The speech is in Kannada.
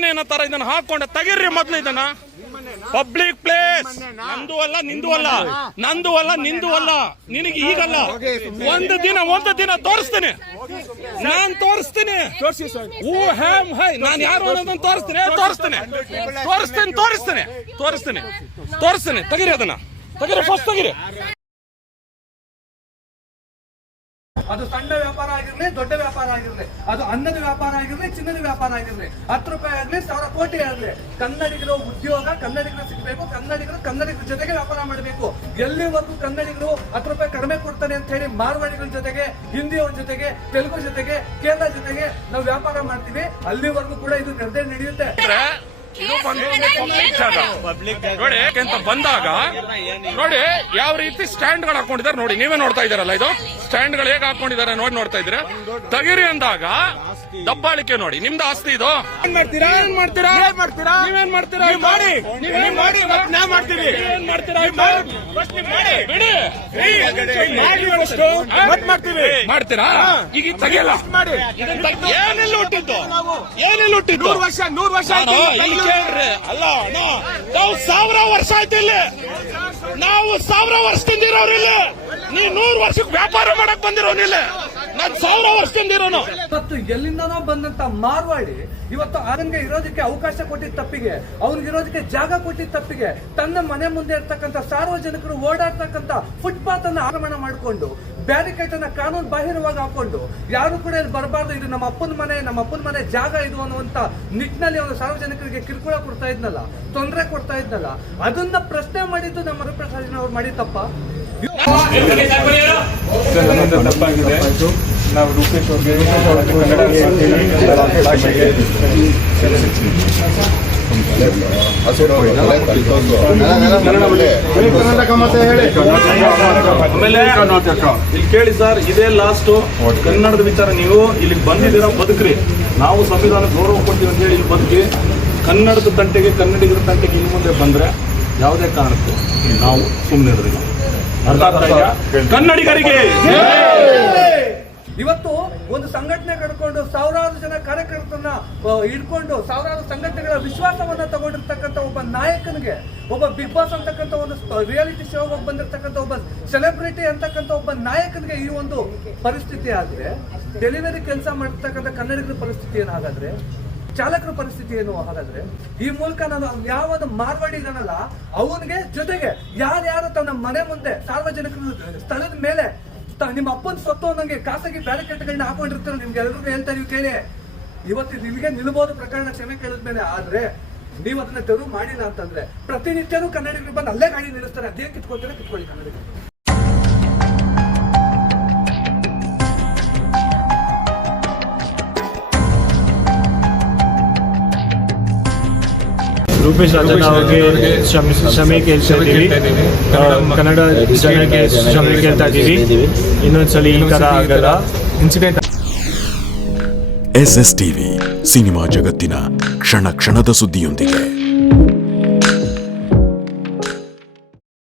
ಮನೆಯನ್ನ ತರ ಇದನ್ನ ಹಾಕೊಂಡ ತೆಗಿರ್ರಿ ಮೊದ್ಲು ಇದನ್ನ. ಪಬ್ಲಿಕ್ ಪ್ಲೇಸ್ ನಂದು ಅಲ್ಲ, ನಿಂದು ಅಲ್ಲ, ನಂದು ಅಲ್ಲ, ನಿಂದು ಅಲ್ಲ, ನಿನಗೆ ಈಗಲ್ಲ. ಒಂದು ದಿನ ತೋರಿಸ್ತೇನೆ, ನಾನ್ ತೋರಿಸ್ತೀನಿ. ನಾನು ಯಾರು ಅನ್ನೋದನ್ನ ತೋರಿಸ್ತೇನೆ. ತೆಗಿರಿ ಅದನ್ನ, ತೆಗಿರಿ, ಫಸ್ಟ್ ತೆಗಿರಿ. ಅದು ಸಣ್ಣ ವ್ಯಾಪಾರ ಆಗಿರ್ಲಿ, ದೊಡ್ಡ ವ್ಯಾಪಾರ ಆಗಿರ್ಲಿ, ಅದು ಅನ್ನದ ವ್ಯಾಪಾರ ಆಗಿರ್ಲಿ, ಚಿನ್ನದ ವ್ಯಾಪಾರ ಆಗಿರ್ಲಿ, 10 ರೂಪಾಯಿ ಆಗ್ಲಿ, 1000 ಕೋಟಿ ಆಗ್ಲಿ, ಕನ್ನಡಿಗರ ಉದ್ಯೋಗ ಕನ್ನಡಿಗರು ಸಿಗಬೇಕು. ಕನ್ನಡಿಗರ ಜೊತೆಗೆ ವ್ಯಾಪಾರ ಮಾಡಬೇಕು. ಎಲ್ಲಿವರೆಗೂ ಕನ್ನಡಿಗರು 10 ರೂಪಾಯಿ ಕಡಿಮೆ ಕೊಡ್ತಾನೆ ಅಂತ ಹೇಳಿ ಮಾರ್ವಾಡಿಗಳ ಜೊತೆಗೆ, ಹಿಂದಿಯವರ ಜೊತೆಗೆ, ತೆಲುಗು ಜೊತೆಗೆ, ಕೇರಳ ಜೊತೆಗೆ ನಾವು ವ್ಯಾಪಾರ ಮಾಡ್ತೀವಿ, ಅಲ್ಲಿವರೆಗೂ ಕೂಡ ಇದು ನಡೆಯುತ್ತೆ. ನೋಡಿ ಅಂತ ಬಂದಾಗ ನೋಡಿ ಯಾವ ರೀತಿ ಸ್ಟ್ಯಾಂಡ್ ಗಳು ಹಾಕೊಂಡಿದ್ದಾರೆ ನೋಡಿ, ನೀವೇ ನೋಡ್ತಾ ಇದ್ದಾರಲ್ಲ, ಇದು ಸ್ಟ್ಯಾಂಡ್ ಗಳು ಹೇಗೆ ಹಾಕೊಂಡಿದ್ದಾರೆ ನೋಡ್ತಾ ಇದ್ರೆ. ತೆಗಿರಿ ಅಂದಾಗ ದಬ್ಬಾಳಿಕೆ ನೋಡಿ. ನಿಮ್ದು ಆಸ್ತಿ ಇದು. ಏನ್ ಮಾಡ್ತೀರಾ? ಮಾಡ್ತೀರಾ? ಈಗ ತೆಗಿಯಲ್ಲ. ಏನೆಲ್ಲ ಹುಟ್ಟಿದ್ದು 100 ವರ್ಷ ಅಲ್ಲ, ನಾವು 1000 ವರ್ಷ ಆಯ್ತು ಇಲ್ಲಿ. ನಾವು 1000 ವರ್ಷದಿಂದ ಇರೋರಿಲ್ಲ. ನೀವು 100 ವರ್ಷಕ್ಕೆ ವ್ಯಾಪಾರ ಮಾಡಕ್ ಬಂದಿರೋನಿಲ್ಲ. ನಾನು 1000 ವರ್ಷದಿಂದ ಇರೋನು. ಇವತ್ತು ಎಲ್ಲಿಂದನೋ ಬಂದಂತ ಮಾರ್ವಾಡಿ ಇವತ್ತು ಅವನಿಗೆ ಇರೋದಕ್ಕೆ ಅವಕಾಶ ಕೊಟ್ಟಿದ್ದ ತಪ್ಪಿಗೆ, ಅವನಿಗಿರೋದಕ್ಕೆ ಜಾಗ ಕೊಟ್ಟಿದ್ದ ತಪ್ಪಿಗೆ, ತನ್ನ ಮನೆ ಮುಂದೆ ಇರ್ತಕ್ಕಂಥ ಸಾರ್ವಜನಿಕರು ಓಡಾಡ್ತಕ್ಕಂಥ ಫುಟ್ಪಾತ್ ಅನ್ನು ಆಕ್ರಮಣ ಮಾಡಿಕೊಂಡು, ಬ್ಯಾರಿಕೇಡ್ ಅನ್ನ ಕಾನೂನು ಬಾಹಿರವಾಗಿ ಹಾಕೊಂಡು, ಯಾರು ಕೂಡ ಇಲ್ಲಿ ಬರಬಾರ್ದು, ಇದು ನಮ್ಮ ಅಪ್ಪನ ಮನೆ ಜಾಗ ಇದು ಅನ್ನುವಂತ ನಿಟ್ಟಿನಲ್ಲಿ ಅವನು ಸಾರ್ವಜನಿಕರಿಗೆ ಕಿರುಕುಳ ಕೊಡ್ತಾ ಇದ್ನಲ್ಲ, ತೊಂದರೆ ಕೊಡ್ತಾ ಇದ್ನಲ್ಲ, ಅದನ್ನ ಪ್ರಶ್ನೆ ಮಾಡಿದ್ದು ನಮ್ಮ ಮರುಪ್ರಸಾದ್ ಅವರು ಮಾಡಿ ತಪ್ಪ. ತಪ್ಪಾಗಿದೆ. ನಾವು ರೂಪೇಶ್ ಅವ್ರಿಗೆ ಇಲ್ಲಿ ಕೇಳಿ ಸರ್, ಇದೇ ಲಾಸ್ಟ್ ಕನ್ನಡದ ವಿಚಾರ. ನೀವು ಇಲ್ಲಿಗೆ ಬಂದಿದ್ದೀರಾ, ಬದುಕ್ರಿ. ನಾವು ಸಂವಿಧಾನ ಗೌರವ ಕೊಡ್ತೀವಿ ಅಂತ ಹೇಳಿ ಇಲ್ಲಿ ಬದುಕಿ, ಕನ್ನಡದ ತಂಟೆಗೆ, ಕನ್ನಡಿಗರ ತಂಟೆಗೆ ಇನ್ನು ಮುಂದೆ ಬಂದ್ರೆ ಯಾವುದೇ ಕಾರಣಕ್ಕೂ ನಾವು ಸುಮ್ಮನೆ ಇರೋದಿಲ್ಲ. ಕನ್ನಡಿಗರಿಗೆ ಇವತ್ತು ಒಂದು ಸಂಘಟನೆ ಕಟ್ಕೊಂಡು ಸಾವಿರಾರು ಜನ ಕಾರ್ಯಕರ್ತರನ್ನ ಇಟ್ಕೊಂಡು ಸಾವಿರಾರು ಸಂಘಟನೆಗಳ ವಿಶ್ವಾಸವನ್ನ ತಗೊಂಡಿರ್ತಕ್ಕಂಥ ಒಬ್ಬ ನಾಯಕನಿಗೆ, ಒಬ್ಬ ಬಿಗ್ ಬಾಸ್ ಅಂತಕ್ಕಂಥ ಒಂದು ರಿಯಾಲಿಟಿ ಶೋ ಹೋಗಿ ಬಂದಿರತಕ್ಕಂಥ ಒಬ್ಬ ಸೆಲೆಬ್ರಿಟಿ ಅಂತಕ್ಕಂಥ ಒಬ್ಬ ನಾಯಕನಿಗೆ ಈ ಒಂದು ಪರಿಸ್ಥಿತಿ ಆದ್ರೆ, ಡೆಲಿವರಿ ಕೆಲಸ ಮಾಡ್ತಕ್ಕಂಥ ಕನ್ನಡಿಗರ ಪರಿಸ್ಥಿತಿ ಏನಾಗಾದ್ರೆ, ಚಾಲಕರ ಪರಿಸ್ಥಿತಿ ಏನು ಹಾಗಾದ್ರೆ, ಈ ಮೂಲಕ ನಾನು ಯಾವ್ದು ಮಾರ್ವಾಡಿ ಇದನ್ನಲ್ಲ ಅವನಿಗೆ ಜೊತೆಗೆ ಯಾರ್ಯಾರು ತನ್ನ ಮನೆ ಮುಂದೆ ಸಾರ್ವಜನಿಕರು ಸ್ಥಳದ ಮೇಲೆ ನಿಮ್ಮ ಅಪ್ಪನ ಸ್ವತ್ತು ನಂಗೆ ಖಾಸಗಿ ಬ್ಯಾರಿಕೇಡ್ಗಳನ್ನ ಹಾಕೊಂಡಿರ್ತಾರೆ. ನಿಮ್ಗೆ ಎಲ್ರಿಗೂ ಹೇಳ್ತಾ ನೀವು ಕೇಳಿ, ಇವತ್ತು ನಿಮಗೆ ನಿಲ್ಬಹುದು ಪ್ರಕರಣ ಕ್ಷಮೆ ಕೇಳಿದ್ಮೇಲೆ. ಆದ್ರೆ ನೀವು ಅದನ್ನ ತೆರವು ಮಾಡಿಲ್ಲ ಅಂತಂದ್ರೆ ಪ್ರತಿನಿತ್ಯನೂ ಕನ್ನಡಿಗರು ಬಂದು ಅಲ್ಲೇ ಗಾಡಿ ನಿಲ್ಲಿಸ್ತಾರೆ. ಅದೇ ಕಿತ್ಕೊಳ್ತಾರೆ, ಕಿತ್ಕೊಳ್ಳಿ ಕನ್ನಡಿಗರು. ರೂಪೇಶ್ ರಾಜಣ್ಣ ಅವರಿಗೆ ಕ್ಷಮೆ ಕೇಳ್ತಾ ಇದ್ದೀವಿ. ಕನ್ನಡ ಜನಕ್ಕೆ ಕ್ಷಮೆ ಕೇಳ್ತಾ ಇದ್ದೀವಿ. ಇನ್ನೊಂದ್ಸಲಿ ಈ ತರ ಆಗಲ್ಲ ಇನ್ಸಿಡೆಂಟ್. SS TV ಸಿನಿಮಾ ಜಗತ್ತಿನ ಕ್ಷಣ ಕ್ಷಣದ ಸುದ್ದಿಯೊಂದಿಗೆ.